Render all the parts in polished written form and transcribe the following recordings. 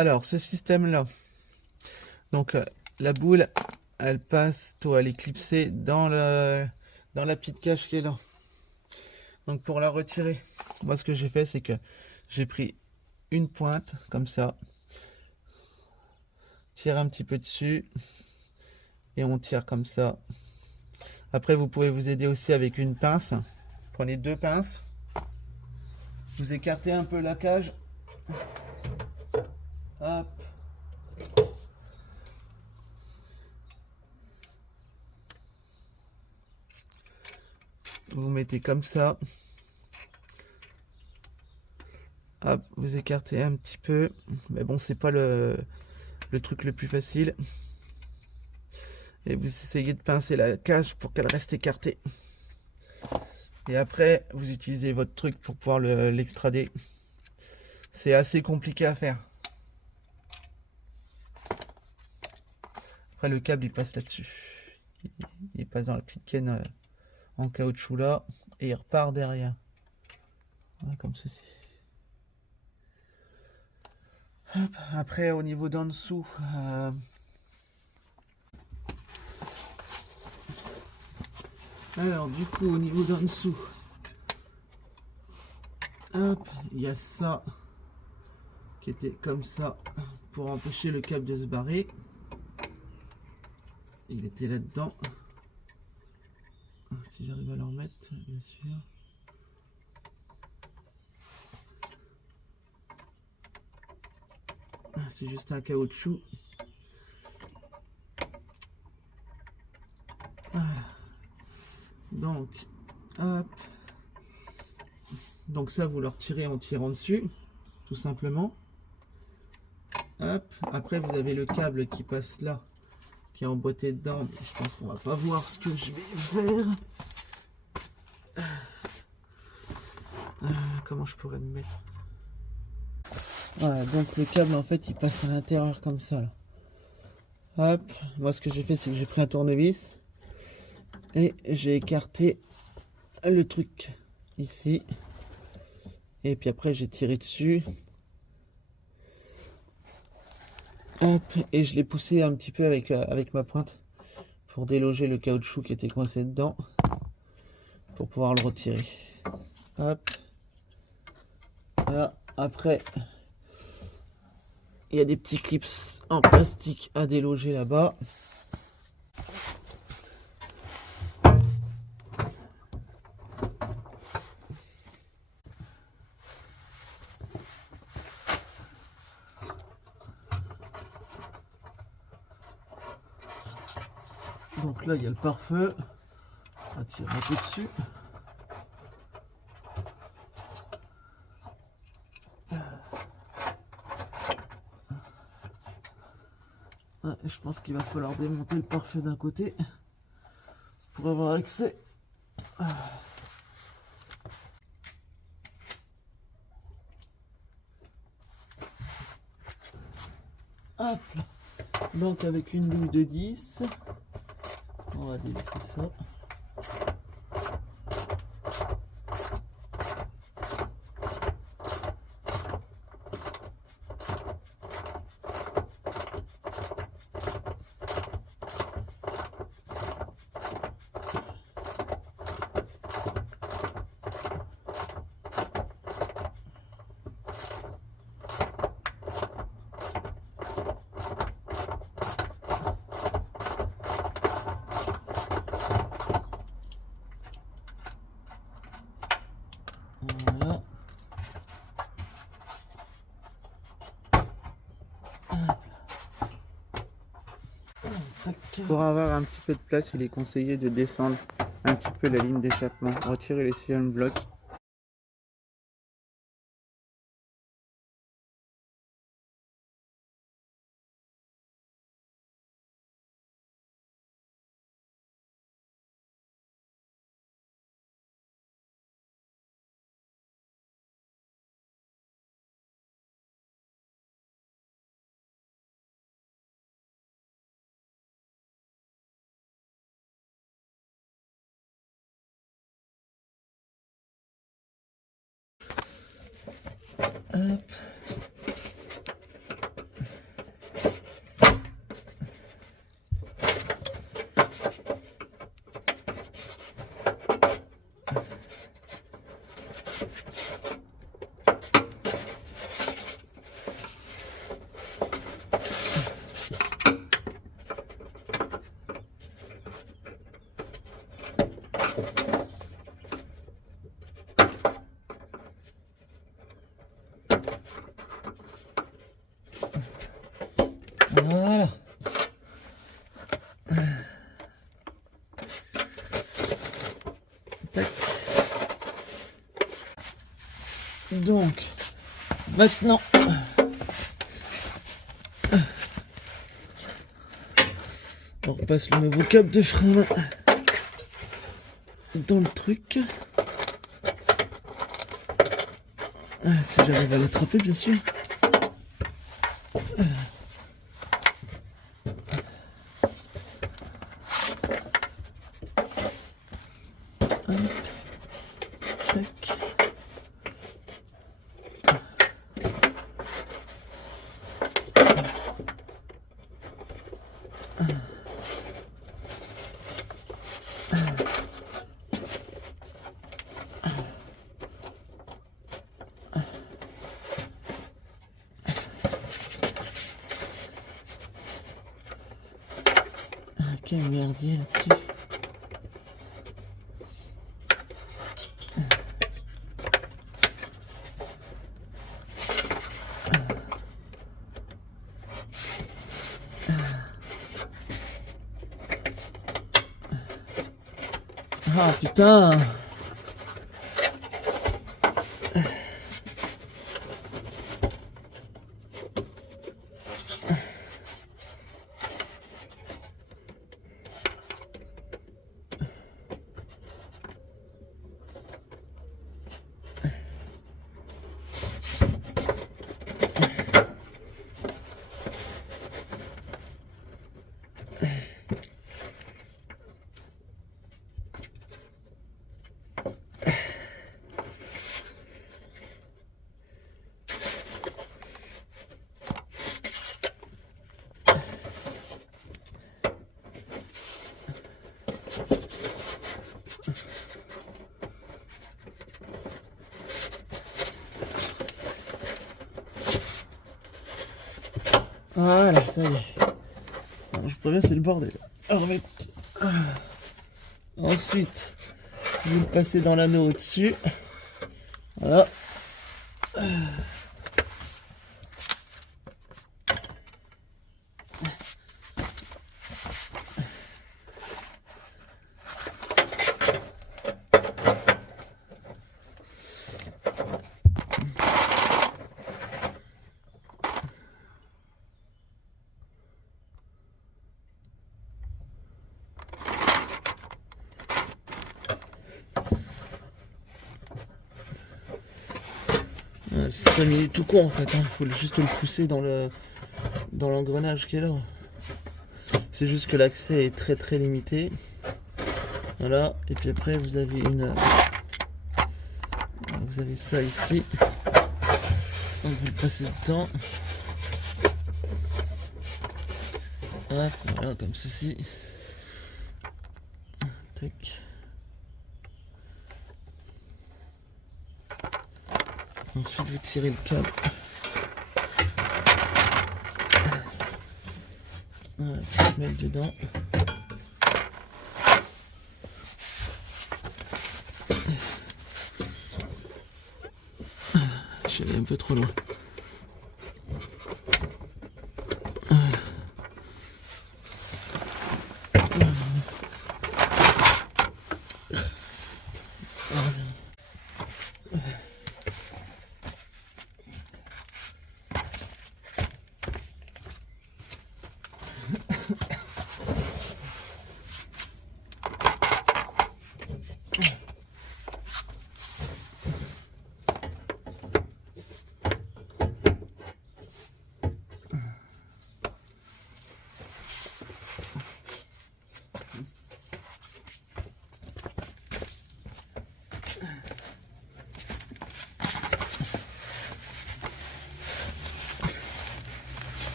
Alors, ce système-là, donc la boule, elle passe, elle est clipsée dans la petite cage qui est là. Donc pour la retirer, moi ce que j'ai fait, c'est que j'ai pris une pointe, comme ça, tire un petit peu dessus, et on tire comme ça. Après, vous pouvez vous aider aussi avec une pince. Prenez 2 pinces, vous écartez un peu la cage. Hop. Vous mettez comme ça. Hop, vous écartez un petit peu. Mais bon, c'est pas le truc le plus facile. Et vous essayez de pincer la cage pour qu'elle reste écartée. Et après, vous utilisez votre truc pour pouvoir l'extrader. C'est assez compliqué à faire. Après, le câble, il passe là-dessus. Il passe dans la petite canne en caoutchouc là. Et il repart derrière. Voilà, comme ceci. Hop. Après, au niveau d'en dessous... Alors, du coup, au niveau d'en dessous... Hop, il y a ça qui était comme ça pour empêcher le câble de se barrer. Il était là-dedans. Si j'arrive à le remettre, bien sûr. C'est juste un caoutchouc. Donc, hop. Donc ça, vous le retirez en tirant dessus, tout simplement. Hop. Après, vous avez le câble qui passe là, qui est emboîté dedans. Mais je pense qu'on va pas voir ce que je vais faire. Comment je pourrais me mettre? Voilà, donc le câble, en fait, il passe à l'intérieur comme ça. Là. Hop. Moi, ce que j'ai fait, c'est que j'ai pris un tournevis et j'ai écarté le truc ici. Et puis après, j'ai tiré dessus. Hop, et je l'ai poussé un petit peu avec ma pointe pour déloger le caoutchouc qui était coincé dedans pour pouvoir le retirer. Hop. Là, après, il y a des petits clips en plastique à déloger là-bas. Donc là, il y a le pare-feu. On va tirer un peu dessus. Ouais, je pense qu'il va falloir démonter le pare-feu d'un côté pour avoir accès. Hop. Donc avec une boule de 10, on va dévisser ça. Voilà. Pour avoir un petit peu de place, il est conseillé de descendre un petit peu la ligne d'échappement, retirer les silicone blocs. Hop. Voilà. Tac. Donc, maintenant, on repasse le nouveau câble de frein dans le truc. Si j'arrive à l'attraper, bien sûr. Tac. Quel merdier là-dessus. Ah putain. Voilà, ça y est. Alors, je préviens, c'est le bordel. Alors, ensuite, vous le passez dans l'anneau au-dessus. Voilà. Le système il est tout con en fait, hein. Faut juste le pousser dans l'engrenage qui est là. C'est juste que l'accès est très limité. Voilà, et puis après vous avez ça ici. Donc vous le passez dedans. Hop, voilà, comme ceci. Tac. Ensuite vous tirez le câble. Voilà, pour se mettre dedans. Je suis allé un peu trop loin.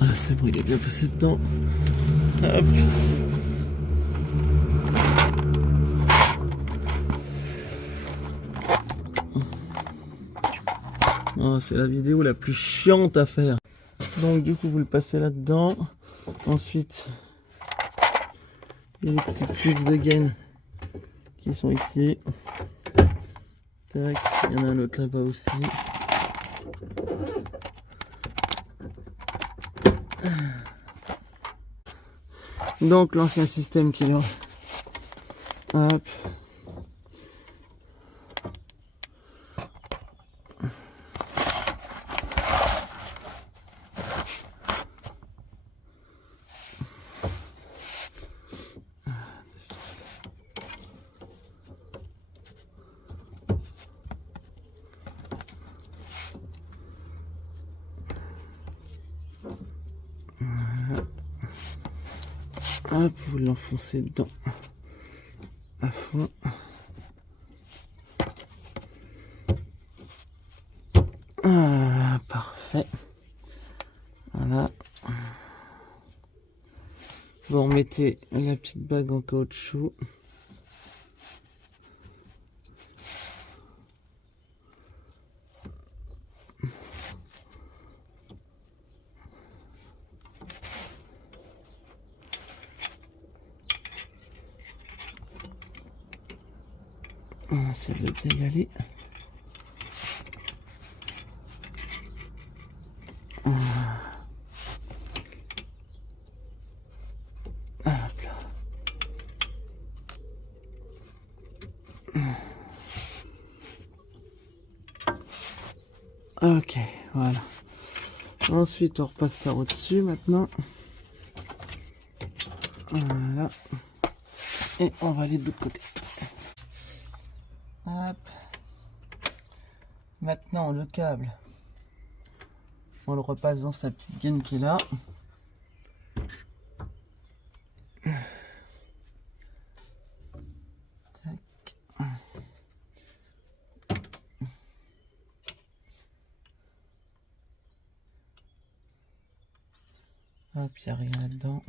Ah, c'est bon, il est bien passé dedans. Hop. Oh, c'est la vidéo la plus chiante à faire. Donc du coup vous le passez là-dedans. Ensuite, il y a les petits cubes de gaine qui sont ici. Tac, il y en a un autre là-bas aussi. Donc l'ancien système qui est là. Hop. Hop, vous l'enfoncez dedans à fond. Ah, parfait. Voilà. Vous remettez la petite bague en caoutchouc. Ça veut bien y aller. Hop là. Ok, voilà. Ensuite, on repasse par au-dessus maintenant. Voilà. Et on va aller de l'autre côté. Hop. Maintenant, le câble, on le repasse dans sa petite gaine qui est là. Tac. Hop, il n'y a rien là-dedans.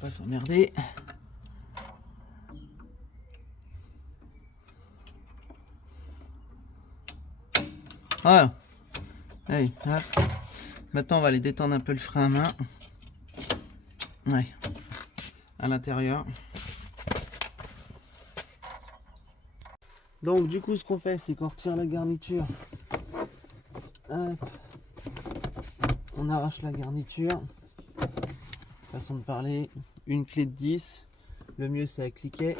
Pas s'emmerder. Voilà. Allez, hop. Maintenant, on va aller détendre un peu le frein à main. Ouais. À l'intérieur. Donc, du coup, ce qu'on fait, c'est qu'on retire la garniture. Hop. On arrache la garniture. Façon de parler. Une clé de 10. Le mieux, c'est à cliquer.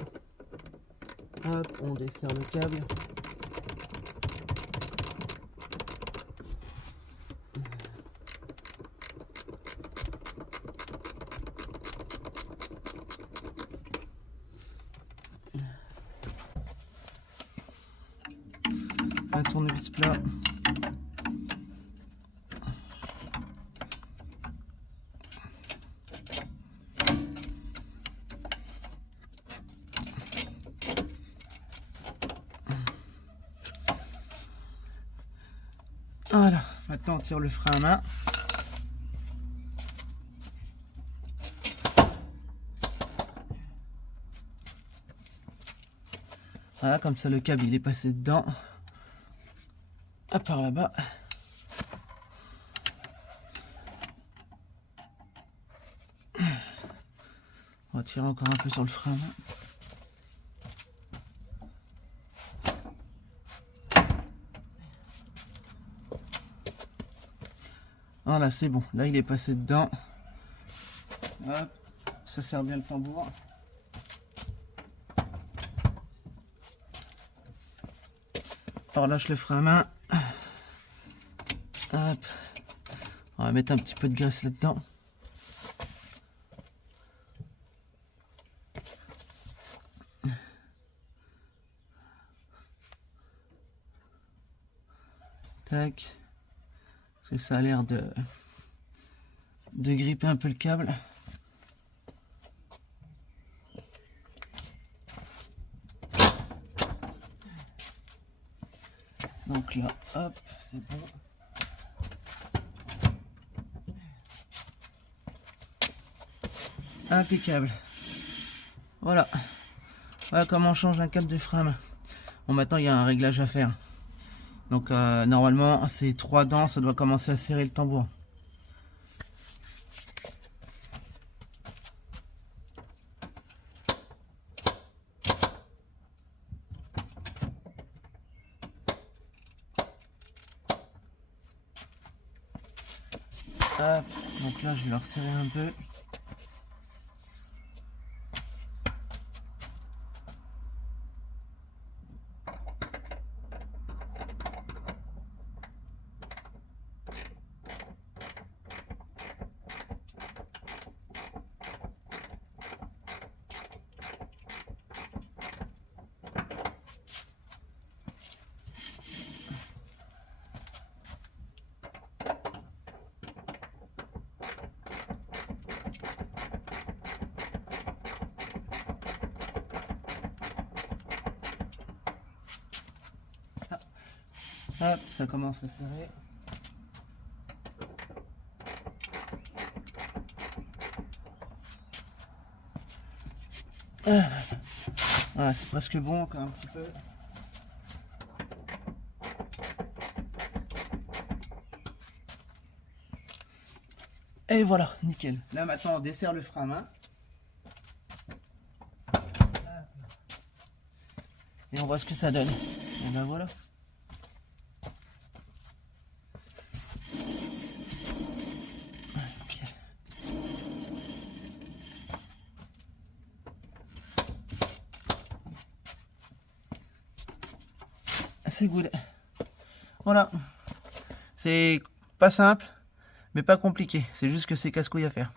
Hop, on desserre le câble. Un tournevis plat. Voilà, maintenant on tire le frein à main. Voilà, comme ça le câble il est passé dedans. À part là-bas. On va tirer encore un peu sur le frein à main. Voilà, c'est bon. Là, il est passé dedans. Hop, ça sert bien le tambour. On relâche le frein à main. Hop. On va mettre un petit peu de graisse là-dedans. Tac. Parce que ça a l'air de gripper un peu le câble. Donc là, hop, c'est bon. Impeccable. Voilà. Voilà comment on change un câble de frein à main. Bon, maintenant il y a un réglage à faire. Donc normalement ces 3 dents, ça doit commencer à serrer le tambour. Hop, donc là je vais le resserrer un peu. Hop, ça commence à serrer. Voilà, c'est presque bon encore un petit peu. Et voilà, nickel. Là maintenant on desserre le frein à main. Et on voit ce que ça donne. Et ben voilà. C'est good. Voilà. C'est pas simple, mais pas compliqué. C'est juste que c'est casse-couille à faire.